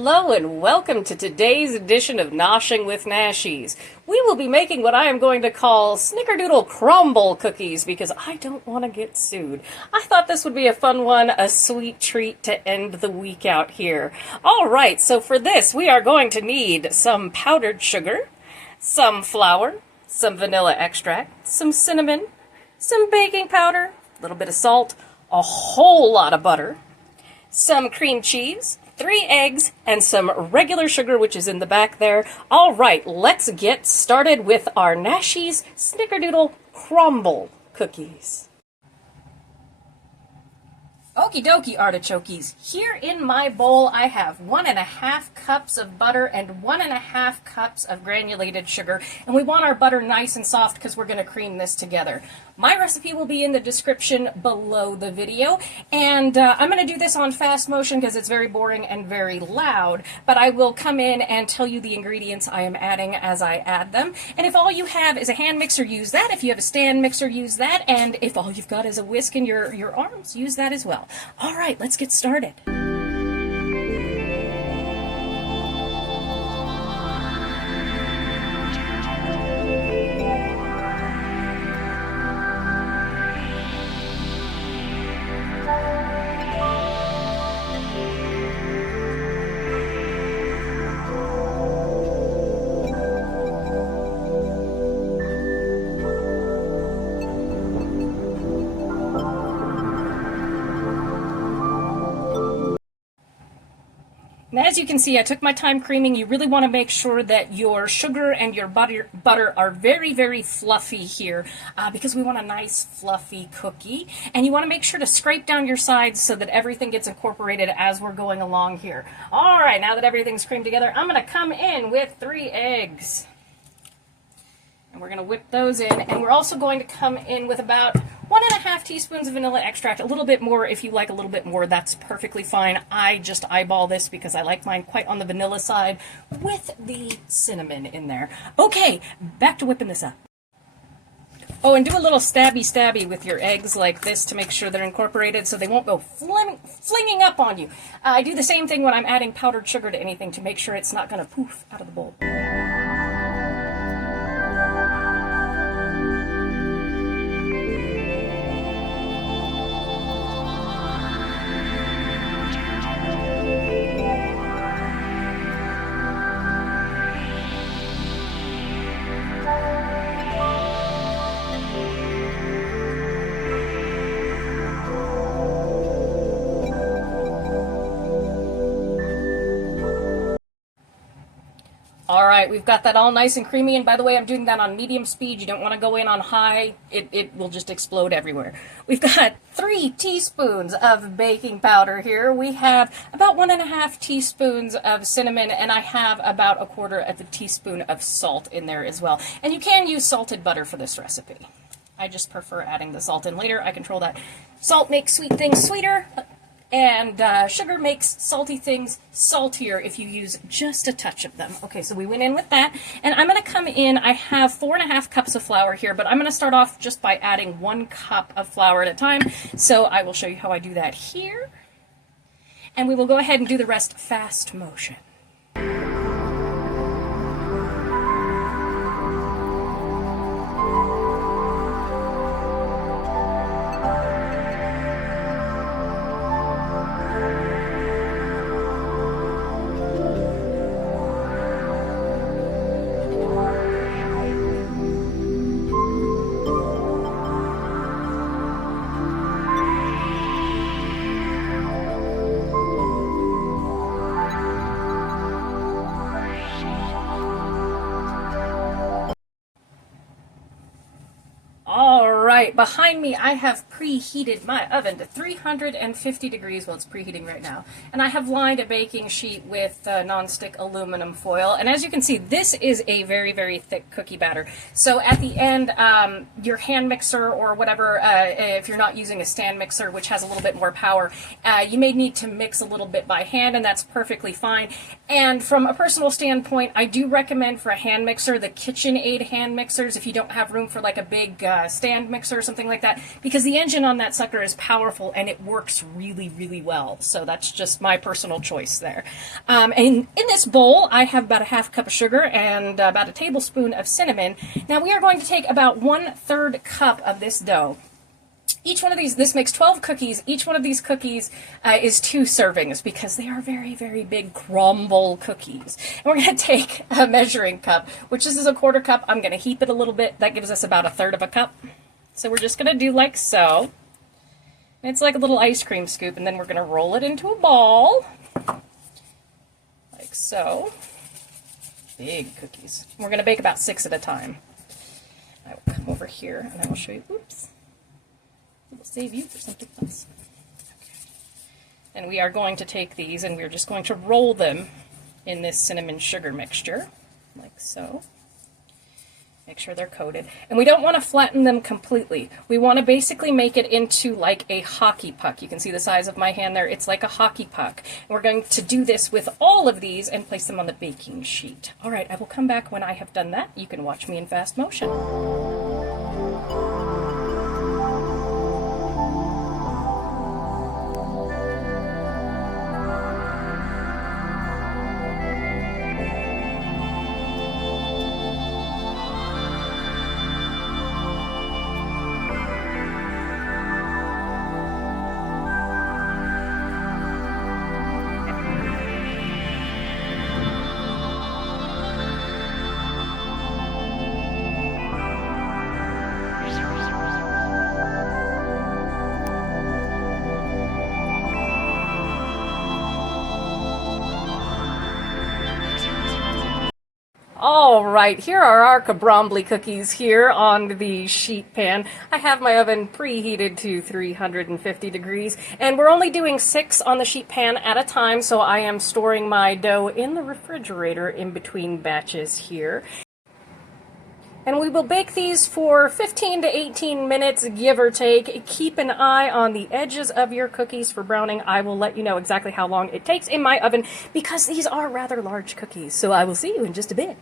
Hello and welcome to today's edition of Noshing with Nashies. We will be making what I am going to call snickerdoodle crumble cookies because I don't want to get sued. I thought this would be a fun one, a sweet treat to end the week out here. Alright, so for this we are going to need some powdered sugar, some flour, some vanilla extract, some cinnamon, some baking powder, a little bit of salt, a whole lot of butter, some cream cheese, 3 eggs, and some regular sugar, which is in the back there. All right, let's get started with our Nashies Snickerdoodle Crumble Cookies. Okie dokie, artichokes. Here in my bowl, I have 1.5 cups of butter and 1.5 cups of granulated sugar. And we want our butter nice and soft because we're going to cream this together. My recipe will be in the description below the video. And I'm going to do this on fast motion because it's very boring and very loud. But I will come in and tell you the ingredients I am adding as I add them. And if all you have is a hand mixer, use that. If you have a stand mixer, use that. And if all you've got is a whisk in your arms, use that as well. All right, let's get started. Now, as you can see, I took my time creaming. You really want to make sure that your sugar and your butter are very, very fluffy here because we want a nice fluffy cookie. And you want to make sure to scrape down your sides so that everything gets incorporated as we're going along here. All right, now that everything's creamed together, I'm going to come in with 3 eggs. And we're going to whip those in. And we're also going to come in with about 1.5 teaspoons of vanilla extract. A little bit more if you like a little bit more, that's perfectly fine. I just eyeball this because I like mine quite on the vanilla side with the cinnamon in there. Okay, back to whipping this up. Oh, and do a little stabby with your eggs like this to make sure they're incorporated so they won't go flinging up on you. I do the same thing when I'm adding powdered sugar to anything to make sure it's not going to poof out of the bowl. All right, we've got that all nice and creamy, and by the way, I'm doing that on medium speed. You don't want to go in on high. It will just explode everywhere. We've got 3 teaspoons of baking powder here. We have about 1.5 teaspoons of cinnamon, and I have about 1/4 teaspoon of salt in there as well. And you can use salted butter for this recipe. I just prefer adding the salt in later. I control that. Salt makes sweet things sweeter. And sugar makes salty things saltier if you use just a touch of them. Okay, so we went in with that. And I'm going to come in, I have 4.5 cups of flour here, but I'm going to start off just by adding 1 cup of flour at a time. So I will show you how I do that here. And we will go ahead and do the rest fast motion. Right, behind me I have preheated my oven to 350 degrees. Well, it's preheating right now. And I have lined a baking sheet with nonstick aluminum foil. And as you can see, this is a very, very thick cookie batter. So at the end, your hand mixer or whatever, if you're not using a stand mixer, which has a little bit more power, you may need to mix a little bit by hand, and that's perfectly fine. And from a personal standpoint, I do recommend for a hand mixer the KitchenAid hand mixers if you don't have room for like a big stand mixer. mixer or something like that, because the engine on that sucker is powerful and it works really, really well. So that's just my personal choice there. And in this bowl, I have about a half cup of sugar and about a tablespoon of cinnamon. Now we are going to take about 1/3 cup of this dough. Each one of these, this makes 12 cookies. Each one of these cookies is 2 servings because they are very, very big crumble cookies. And we're going to take a measuring cup, which this is a 1/4 cup. I'm going to heap it a little bit. That gives us about 1/3 of a cup. So we're just going to do like so. It's like a little ice cream scoop, and then we're going to roll it into a ball. Like so. Big cookies. We're going to bake about 6 at a time. I will come over here and I will show you. Oops. We'll save you for something else. Okay. And we are going to take these and we're just going to roll them in this cinnamon sugar mixture, like so. Make sure they're coated. And we don't want to flatten them completely. We want to basically make it into like a hockey puck. You can see the size of my hand there. It's like a hockey puck. And we're going to do this with all of these and place them on the baking sheet. All right, I will come back when I have done that. You can watch me in fast motion. All right, here are our Cromble cookies here on the sheet pan. I have my oven preheated to 350 degrees, and we're only doing 6 on the sheet pan at a time, so I am storing my dough in the refrigerator in between batches here. And we will bake these for 15 to 18 minutes, give or take. Keep an eye on the edges of your cookies for browning. I will let you know exactly how long it takes in my oven because these are rather large cookies. So I will see you in just a bit.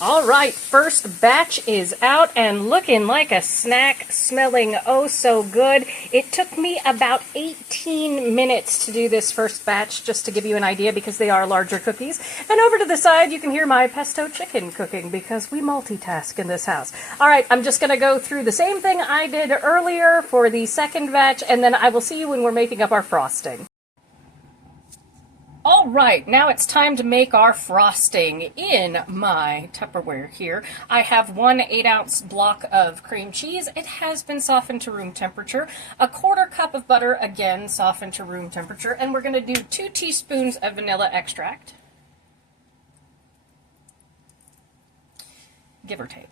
All right, first batch is out and looking like a snack, smelling oh so good. It took me about 18 minutes to do this first batch, just to give you an idea, because they are larger cookies. And over to the side, you can hear my pesto chicken cooking, because we multitask in this house. All right, I'm just going to go through the same thing I did earlier for the second batch, and then I will see you when we're making up our frosting. All right, now it's time to make our frosting. In my Tupperware here, I have 1 8-ounce block of cream cheese. It has been softened to room temperature. A 1/4 cup of butter, again softened to room temperature. And we're going to do 2 teaspoons of vanilla extract, give or take.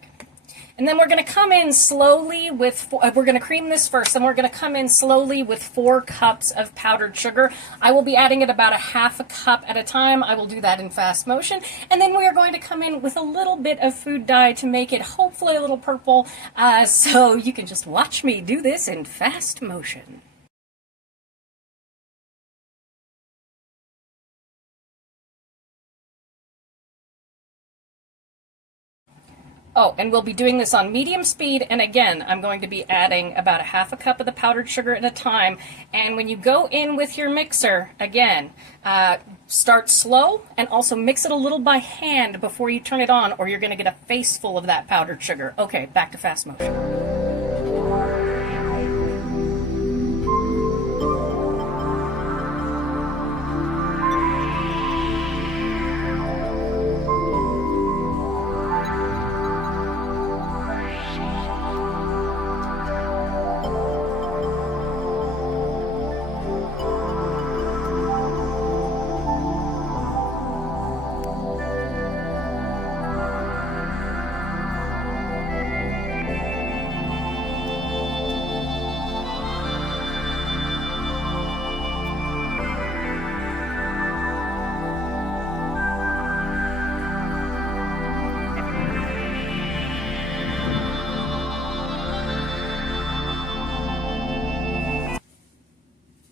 And then we're going to come in slowly with, we're going to cream this first, and we're going to come in slowly with 4 cups of powdered sugar. I will be adding it about a 1/2 cup at a time. I will do that in fast motion. And then we are going to come in with a little bit of food dye to make it hopefully a little purple. So you can just watch me do this in fast motion. Oh, and we'll be doing this on medium speed, and again, I'm going to be adding about a 1/2 cup of the powdered sugar at a time. And when you go in with your mixer, again, start slow and also mix it a little by hand before you turn it on, or you're going to get a face full of that powdered sugar. Okay, back to fast motion.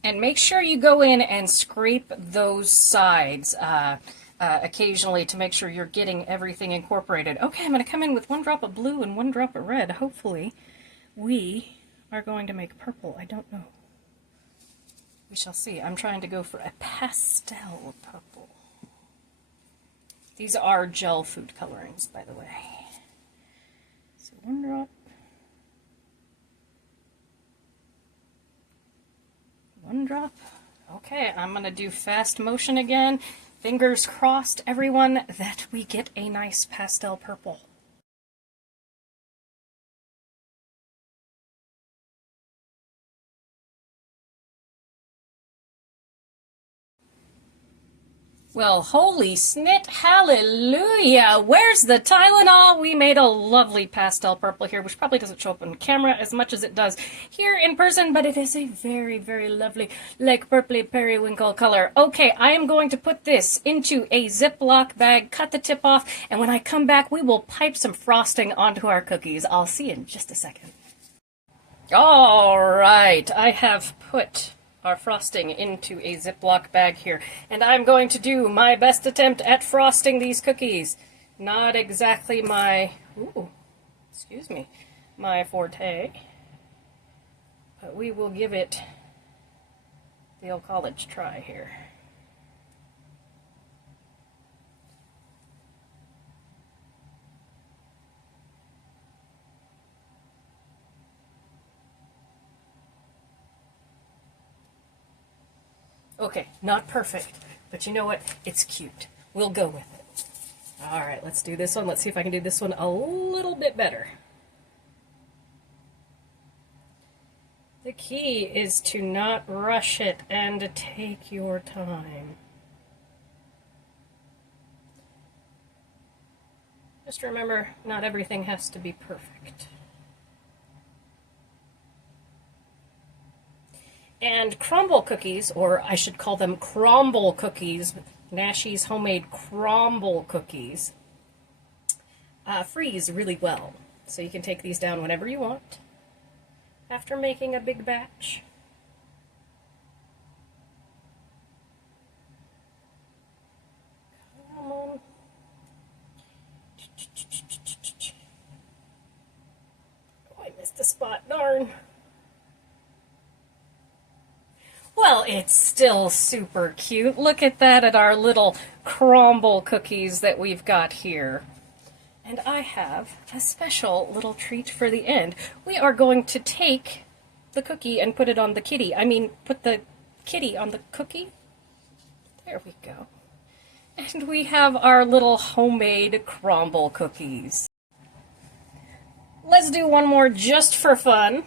And make sure you go in and scrape those sides. occasionally to make sure you're getting everything incorporated. Okay, I'm going to come in with 1 drop of blue and 1 drop of red. Hopefully we are going to make purple. I don't know. We shall see. I'm trying to go for a pastel purple. These are gel food colorings, by the way. So 1 drop. 1 drop. Okay, I'm going to do fast motion again. Fingers crossed, everyone, that we get a nice pastel purple. Well, holy snit, hallelujah! Where's the Tylenol? We made a lovely pastel purple here, which probably doesn't show up on camera as much as it does here in person, but it is a very, very lovely, like purpley periwinkle color. Okay, I am going to put this into a Ziploc bag, cut the tip off, and when I come back, we will pipe some frosting onto our cookies. I'll see you in just a second. All right, I have put our frosting into a Ziploc bag here, and I'm going to do my best attempt at frosting these cookies. Not exactly my, my forte, but we will give it the old college try here. Okay, not perfect, but you know what? It's cute. We'll go with it. All right, let's do this one. Let's see if I can do this one a little bit better. The key is to not rush it and to take your time. Just remember, not everything has to be perfect. And crumble cookies, or I should call them cromble cookies, Nashies homemade cromble cookies, freeze really well. So you can take these down whenever you want after making a big batch. Come on. Oh, I missed a spot, darn. Well, it's still super cute. Look at that, at our little crumble cookies that we've got here. And I have a special little treat for the end. We are going to take the cookie and put it on the kitty. I mean, put the kitty on the cookie. There we go. And we have our little homemade crumble cookies. Let's do one more just for fun.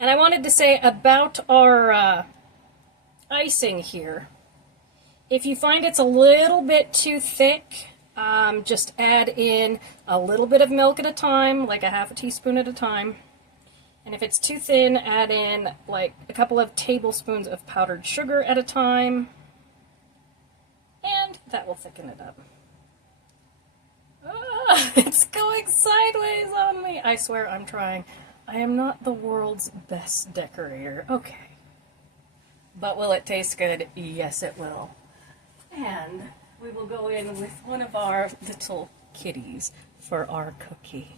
And I wanted to say about our icing here. If you find it's a little bit too thick, just add in a little bit of milk at a time, like a half a teaspoon at a time. And if it's too thin, add in like a couple of tablespoons of powdered sugar at a time. And that will thicken it up. Ah, it's going sideways on me. I swear I'm trying. I am not the world's best decorator. Okay. But will it taste good? Yes, it will. And we will go in with one of our little kitties for our cookie.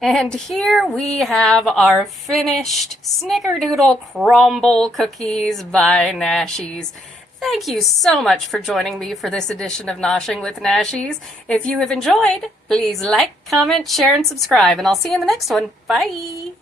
And here we have our finished Snickerdoodle Crumble Cookies by Nashies. Thank you so much for joining me for this edition of Noshing with Nashies. If you have enjoyed, please like, comment, share, and subscribe, and I'll see you in the next one. Bye!